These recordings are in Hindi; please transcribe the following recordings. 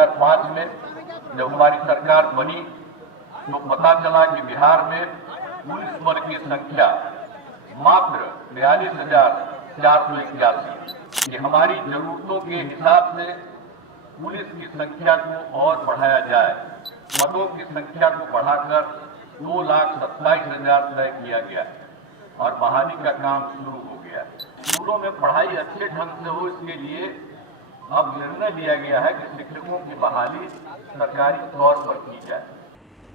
2005 में जब हमारी सरकार बनी तो पता चला कि बिहार में पुलिस बल की संख्या मात्र 42,481। ये हमारी जरूरतों के हिसाब से पुलिस की संख्या को और बढ़ाया जाए, पदों की संख्या को बढ़ाकर 2,27,000 तय किया गया और बहाली का काम शुरू हो गया। स्कूलों में पढ़ाई अच्छे ढंग से हो, इसके लिए अब निर्णय लिया गया है कि शिक्षकों की बहाली सरकारी तौर पर की जाए।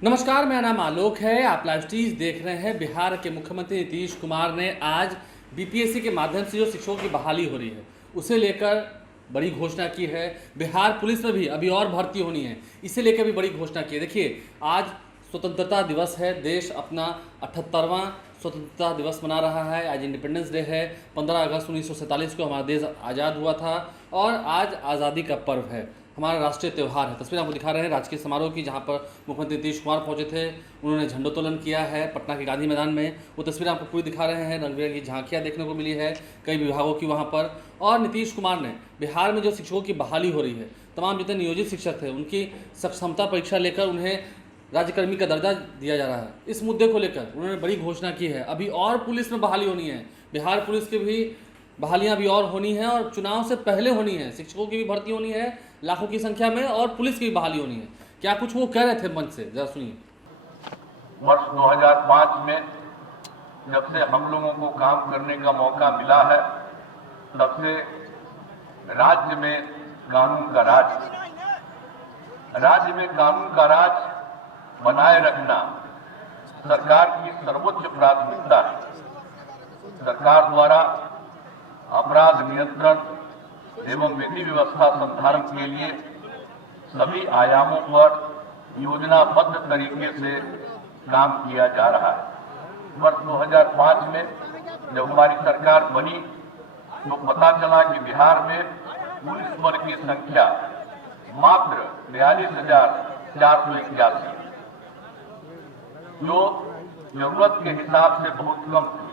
नमस्कार, मेरा नाम आलोक है। आप लाइव स्ट्रीज देख रहे हैं। बिहार के मुख्यमंत्री नीतीश कुमार ने आज बीपीएससी के माध्यम से जो शिक्षकों की बहाली हो रही है उसे लेकर बड़ी घोषणा की है। बिहार पुलिस में भी अभी और भर्ती होनी है, इसे लेकर भी बड़ी घोषणा की है। देखिए, आज स्वतंत्रता दिवस है, देश अपना 78वां स्वतंत्रता दिवस मना रहा है। आज इंडिपेंडेंस डे है। 15 अगस्त 1947 को हमारा देश आज़ाद हुआ था और आज आज़ादी का पर्व है, हमारा राष्ट्रीय त्यौहार है। तस्वीर आपको दिखा रहे हैं राजकीय समारोह की, जहां पर मुख्यमंत्री नीतीश कुमार पहुंचे थे। उन्होंने झंडोत्तोलन किया है पटना के गांधी मैदान में। वो तस्वीर आपको पूरी दिखा रहे हैं। रंग बिरंगी झांकियाँ देखने को मिली है कई विभागों की वहाँ पर। और नीतीश कुमार ने बिहार में जो शिक्षकों की बहाली हो रही है, तमाम जितने नियोजित शिक्षक थे उनकी सक्षमता परीक्षा लेकर उन्हें राज्यकर्मी का दर्जा दिया जा रहा है, इस मुद्दे को लेकर उन्होंने बड़ी घोषणा की है। अभी और पुलिस में बहाली होनी है, बिहार पुलिस की भी बहालियां भी और होनी है और चुनाव से पहले होनी है। शिक्षकों की भी भर्ती होनी है लाखों की संख्या में और पुलिस की भी बहाली होनी है। क्या कुछ वो कह रहे थे मंच से, जरा सुनिए। वर्ष 2005 में जब से हम लोगों को काम करने का मौका मिला है, तब से राज्य में कानून का राज बनाए रखना सरकार की सर्वोच्च प्राथमिकता है। सरकार द्वारा अपराध नियंत्रण एवं विधि व्यवस्था संधारण के लिए सभी आयामों पर योजनाबद्ध तरीके से काम किया जा रहा है। वर्ष 2005 में जब हमारी सरकार बनी तो पता चला कि बिहार में पुलिस बल की संख्या मात्र 42,481, जो जरूरत के हिसाब से बहुत कम थी।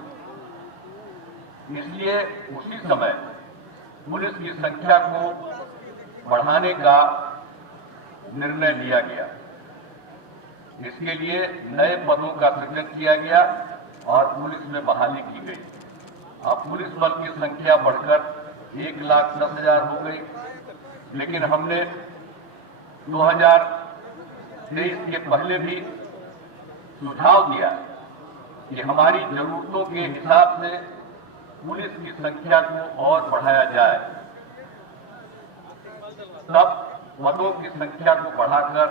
इसलिए उसी समय पुलिस की संख्या को बढ़ाने का निर्णय लिया गया। इसके लिए नए पदों का सृजन किया गया और पुलिस में बहाली की गई। अब पुलिस बल की संख्या बढ़कर 1,10,000 हो गई। लेकिन हमने 2023 के पहले भी सुझाव दिया कि हमारी जरूरतों के हिसाब से पुलिस की संख्या को और बढ़ाया जाए, तब पदों की संख्या को बढ़ाकर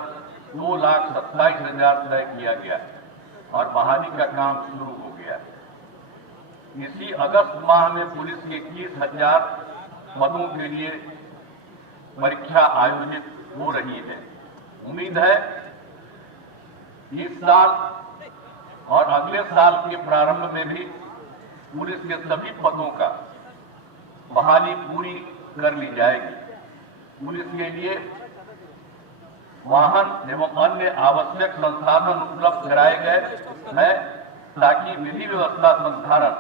2,27,000 तय किया गया और बहाली का काम शुरू हो गया। इसी अगस्त माह में पुलिस के 21,000 पदों के लिए परीक्षा आयोजित हो रही है। उम्मीद है इस साल और अगले साल के प्रारंभ में भी पुलिस के सभी पदों का बहाली पूरी कर ली जाएगी। पुलिस के लिए वाहन एवं अन्य आवश्यक संसाधन उपलब्ध कराए गए हैं ताकि विधि व्यवस्था संधारण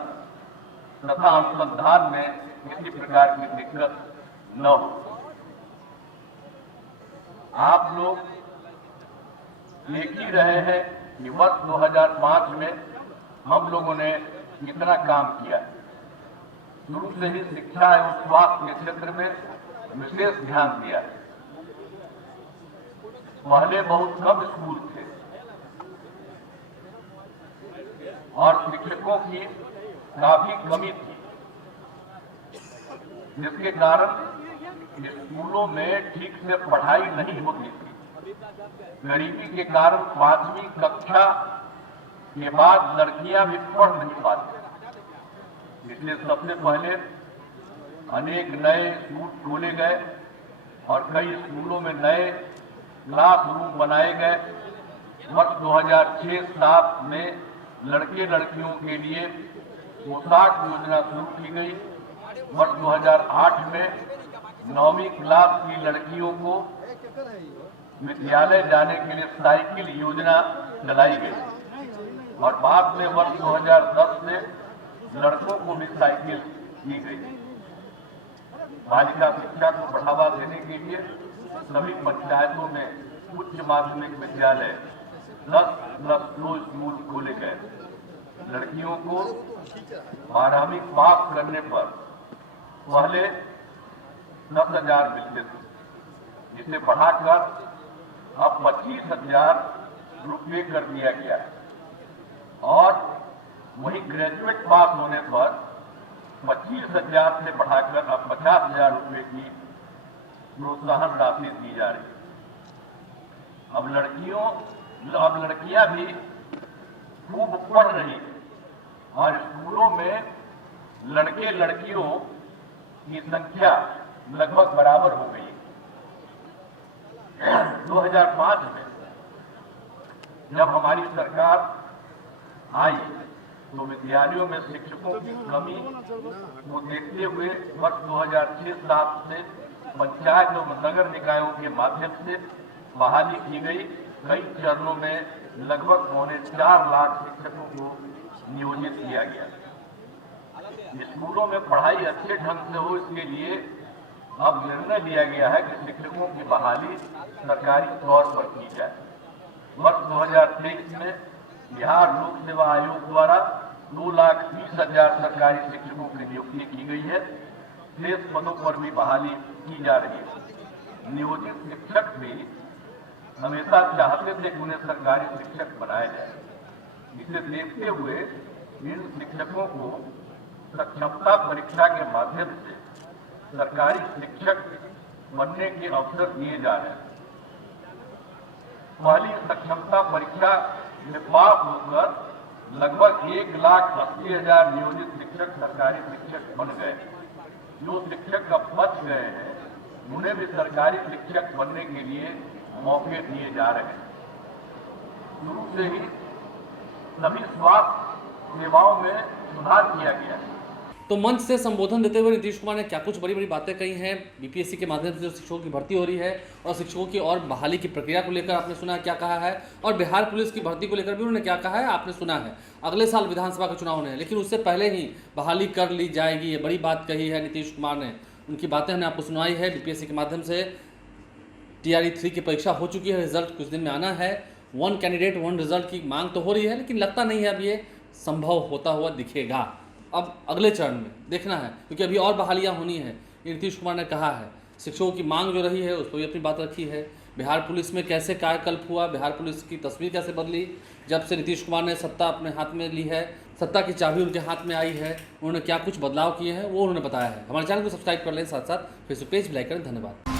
तथा अनुसंधान में किसी प्रकार की दिक्कत न हो। आप लोग देख ही रहे हैं कि वर्ष 2005 में हम लोगों ने कितना काम किया। शुरू से ही शिक्षा एवं स्वास्थ्य के क्षेत्र में विशेष ध्यान दिया। पहले बहुत कम स्कूल थे और शिक्षकों की काफी कमी थी, जिसके कारण स्कूलों में ठीक से पढ़ाई नहीं होती थी। गरीबी के कारण 5वीं कक्षा के बाद लड़कियां भी पढ़ नहीं पाती। इसलिए सबसे पहले अनेक नए स्कूल खोले गए और कई स्कूलों में नए क्लासरूम बनाए गए। वर्ष 2006-07 में लड़के लड़कियों के लिए पोशाक योजना शुरू की गई। वर्ष 2008 में 9वीं क्लास की लड़कियों को विद्यालय जाने के लिए साइकिल योजना चलाई गई और बाद में वर्ष 2010 से लड़कों को भी साइकिल दी गई। बालिका शिक्षा को बढ़ावा देने के लिए सभी पंचायतों में उच्च माध्यमिक विद्यालय 10+2 स्कूल खोले गए। लड़कियों को 12वीं पास करने पर पहले 10,000 मिलते थे, जिसे बढ़ाकर अब 25,000 रुपये कर दिया गया है। और वहीं ग्रेजुएट पास होने पर 25,000 से बढ़ाकर अब 50,000 रुपये की प्रोत्साहन राशि दी जा रही है। अब लड़कियां भी खूब पढ़ रही है और स्कूलों में लड़के लड़कियों की संख्या लगभग बराबर हो गई। 2005 में जब हमारी सरकार आई तो विद्यालयों में शिक्षकों की कमी को देखते हुए वर्ष 2006-07 से पंचायत और नगर निकायों के माध्यम से बहाली की गई। कई चरणों में लगभग 4.25 लाख शिक्षकों को नियोजित किया गया। स्कूलों में पढ़ाई अच्छे ढंग से हो, इसके लिए अब निर्णय लिया गया है कि शिक्षकों की बहाली सरकारी तौर पर की जाए। वर्ष 2023 में बिहार लोक सेवा आयोग द्वारा 2,20,000 सरकारी शिक्षकों की नियुक्ति की गई है। शेष पदों पर भी बहाली की जा रही है। नियोजित शिक्षक भी हमेशा चाहते थे कि उन्हें सरकारी शिक्षक बनाया जाए। इसे देखते हुए इन शिक्षकों को सक्षमता परीक्षा के माध्यम से सरकारी शिक्षक बनने के अवसर दिए जा रहे हैं। पहली सक्षमता परीक्षा में पास होकर लगभग 1,80,000 नियोजित शिक्षक सरकारी शिक्षक बन गए। जो शिक्षक अब बच गए हैं उन्हें भी सरकारी शिक्षक बनने के लिए मौके दिए जा रहे हैं। शुरू से ही सभी स्वास्थ्य सेवाओं में सुधार किया गया है। तो मंच से संबोधन देते हुए नीतीश कुमार ने क्या कुछ बड़ी बड़ी बातें कही हैं। बीपीएससी के माध्यम से जो शिक्षकों की भर्ती हो रही है और शिक्षकों की और बहाली की प्रक्रिया को लेकर आपने सुना क्या कहा है, और बिहार पुलिस की भर्ती को लेकर भी उन्होंने क्या कहा है आपने सुना है। अगले साल विधानसभा के चुनाव होने हैं, लेकिन उससे पहले ही बहाली कर ली जाएगी, ये बड़ी बात कही है नीतीश कुमार ने। उनकी बातें हमने आपको सुनाई है। बीपीएससी के माध्यम से TRE 3 की परीक्षा हो चुकी है, रिजल्ट कुछ दिन में आना है। 1 कैंडिडेट 1 रिजल्ट की मांग तो हो रही है, लेकिन लगता नहीं है अब ये संभव होता हुआ दिखेगा। अब अगले चरण में देखना है, क्योंकि अभी और बहालियां होनी है। ये नीतीश कुमार ने कहा है। शिक्षकों की मांग जो रही है उस पर भी अपनी बात रखी है। बिहार पुलिस में कैसे कायाकल्प हुआ, बिहार पुलिस की तस्वीर कैसे बदली जब से नीतीश कुमार ने सत्ता अपने हाथ में ली है, सत्ता की चाबी उनके हाथ में आई है, उन्होंने क्या कुछ बदलाव किए हैं वो उन्होंने बताया है। हमारे चैनल को सब्सक्राइब कर लें, साथ साथ फेसबुक पेज भी लाइक करें। धन्यवाद।